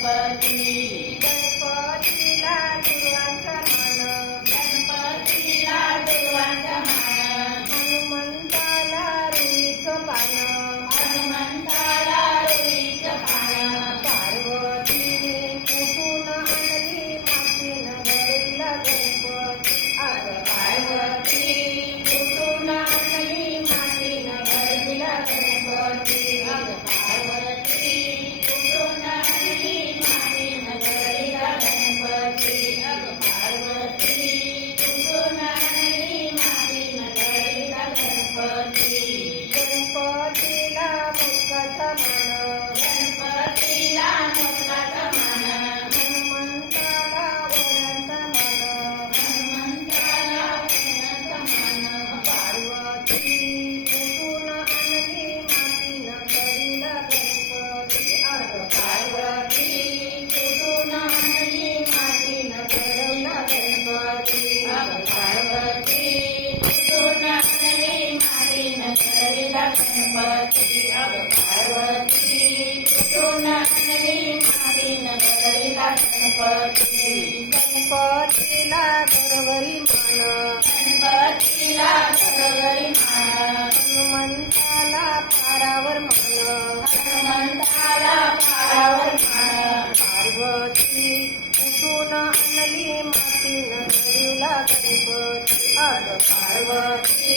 para. गणपतीला बरोबरी मान गणपतीला बरोबरी मान हनुमंताला पारावर मान हनुमंताला पारावर मान पार्वती उठून आणली माती नगरीला गणपती अग पार्वती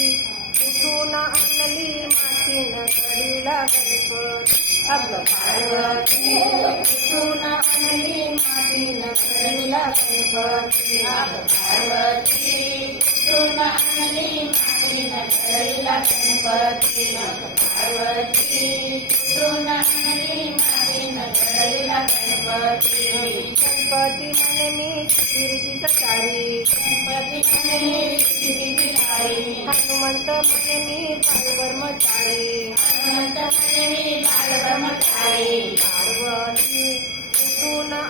कुठून आणली मातीन घडीला गणपत अग पार्वती कुठून आणली मातीन घडीला गणपत अग पार्वती कुठून आणली मातीन घडीला गणपती अग पार्वती कुठून आणली मातीन घडीला गणपती. गणपती म्हणे मी गिरीची सारी गणपती म्हणे मी हनुमंत म्हणे मी बालवर्मचारी हनुमंत म्हणे मी बालवर्मचारी पार्वती उठून